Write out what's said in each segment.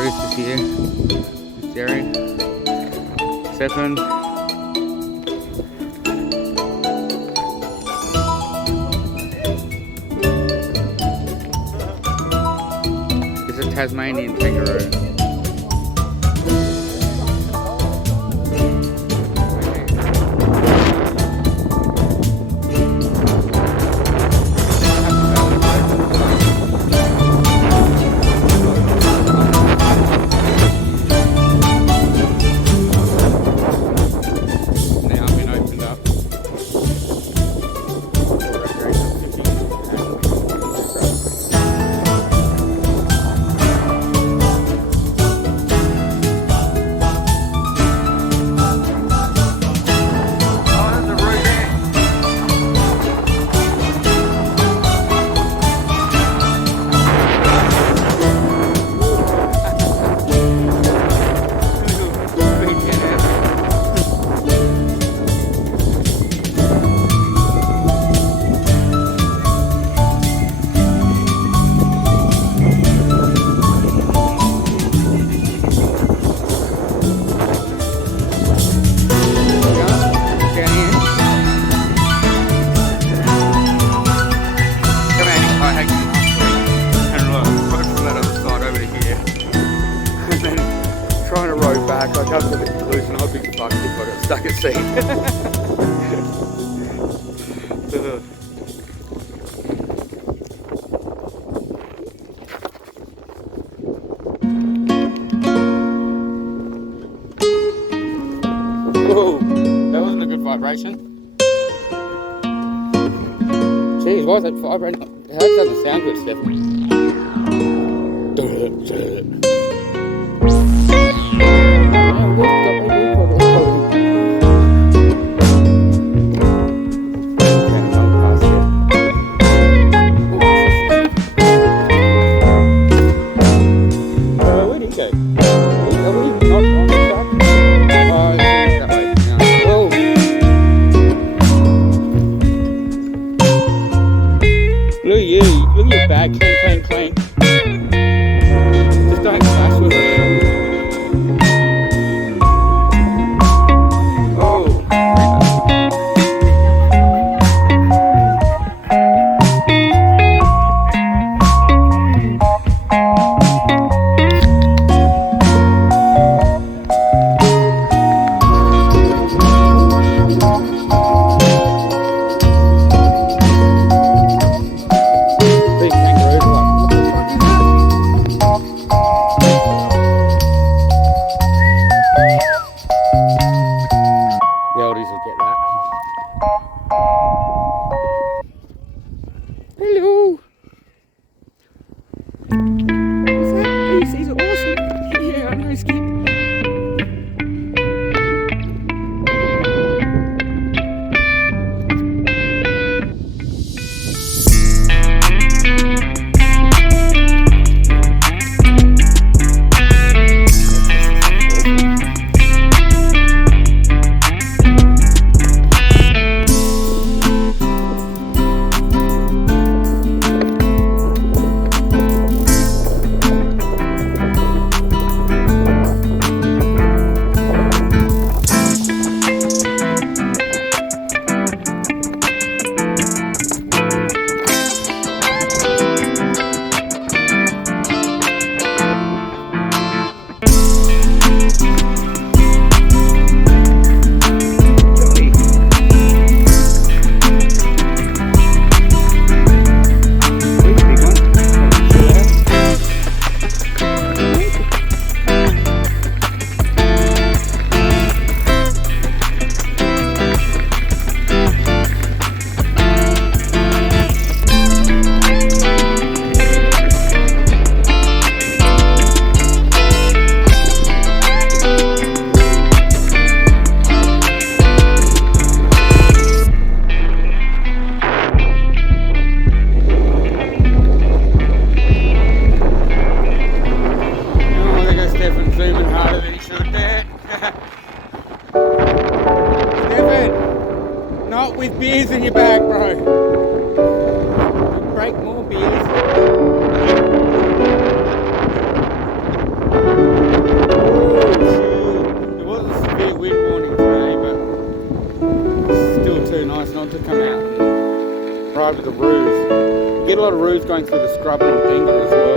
kangaroos this year. Jerry, Stefan. This is a Tasmanian kangaroo. Trying to row back, I come to the conclusion I'd be fucked if I got stuck at sea. Whoa, that wasn't a good vibration. Jeez, why is that vibrating? How doesn't sound good, Stephanie? Look at you, look at your bag, clean. Just don't clash with it. kangaroos going through the scrub and Dingle as well.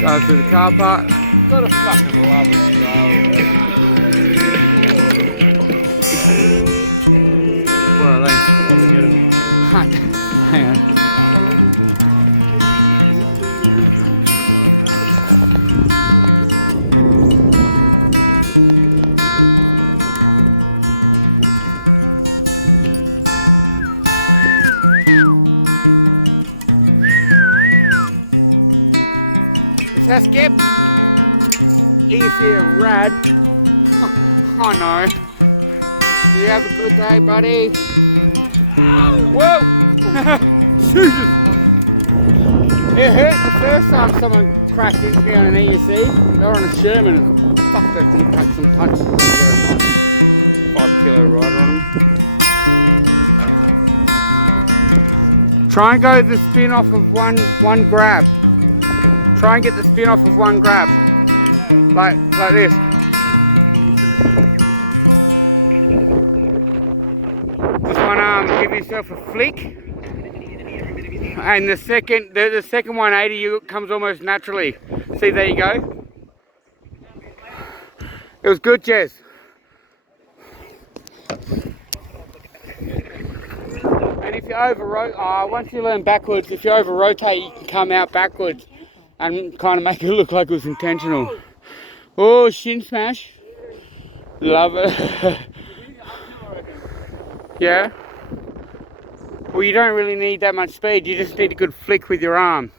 Going through the car park. Got a fucking love Australia. Where are they? Hang on. Let's skip. Easy rad. Oh no. You have a good day, buddy. Whoa! Jesus! It hurt the first time someone crashed into me on an ESC. They were on a Sherman and fuck, that thing packed some punches. 5 kilo rider on them. Try and go the spin off of one grab. Try and get the spin off of one grab. Like this. Just one arm, give yourself a flick. And the second 180 comes almost naturally. See, there you go. It was good, Jez. And if you once you learn backwards, if you over rotate, you can come out backwards. and kind of make it look like it was intentional. Oh, shin smash. Love it. Yeah? Well, you don't really need that much speed. You just need a good flick with your arm.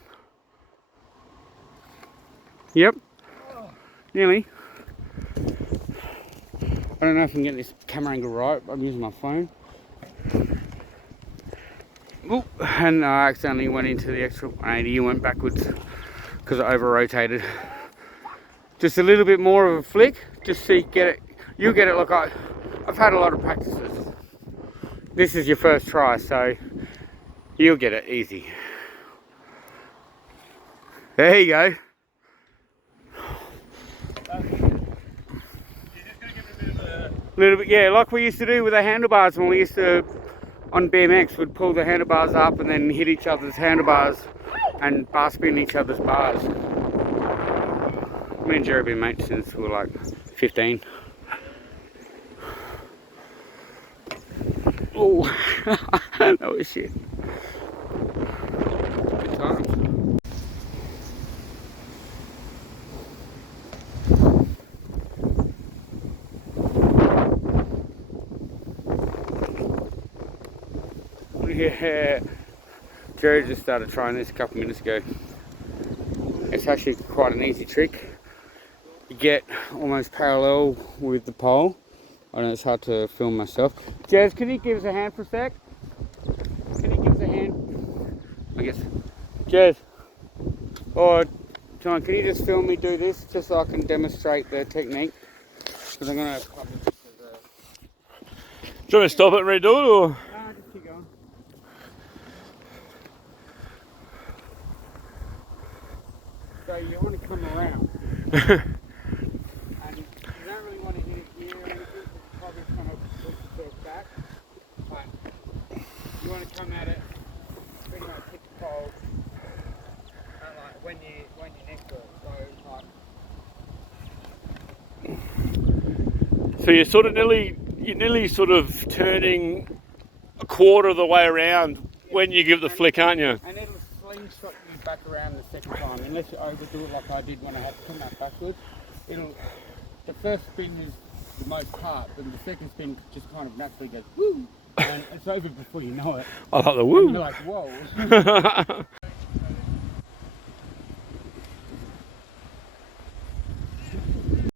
Yep. Nearly. I don't know if I can get this camera angle right. I'm using my phone. Ooh, and I accidentally went into the extra 180 and went backwards because I over-rotated. Just a little bit more of a flick, just so you get it. You'll get it. Look, I've had a lot of practices. This is your first try, so you'll get it easy. There you go. A little bit, yeah, like we used to do with the handlebars when we used to, on BMX, we'd pull the handlebars up and then hit each other's handlebars and bar spin each other's bars. Me and Jerry have been mates since we were like 15. Oh, that was shit. Good times. Yeah, Jerry just started trying this a couple of minutes ago. It's actually quite an easy trick. You get almost parallel with the pole. I know it's hard to film myself. Jez, can you give us a hand for a sec? Can you give us a hand? I guess. Jez. Or John, can you just film me do this just so I can demonstrate the technique? Because I'm going to publish this as a... Do you want me to stop it and redo it, or? No, just keep going. So you want to come around. And you don't really want to hit it here or anything, because it's probably kind of push yourself back. But you want to come at it, pretty much hit the pole, and like when you're next to it. So like. So you're nearly sort of turning a quarter of the way around when you give the flick, aren't you? And it'll slingshot you back around the second time, unless you overdo it like I did when I had to come out backwards. The first spin is the most part, but the second spin just kind of naturally goes woo, and it's over before you know it. I like the woo. And you're like, whoa.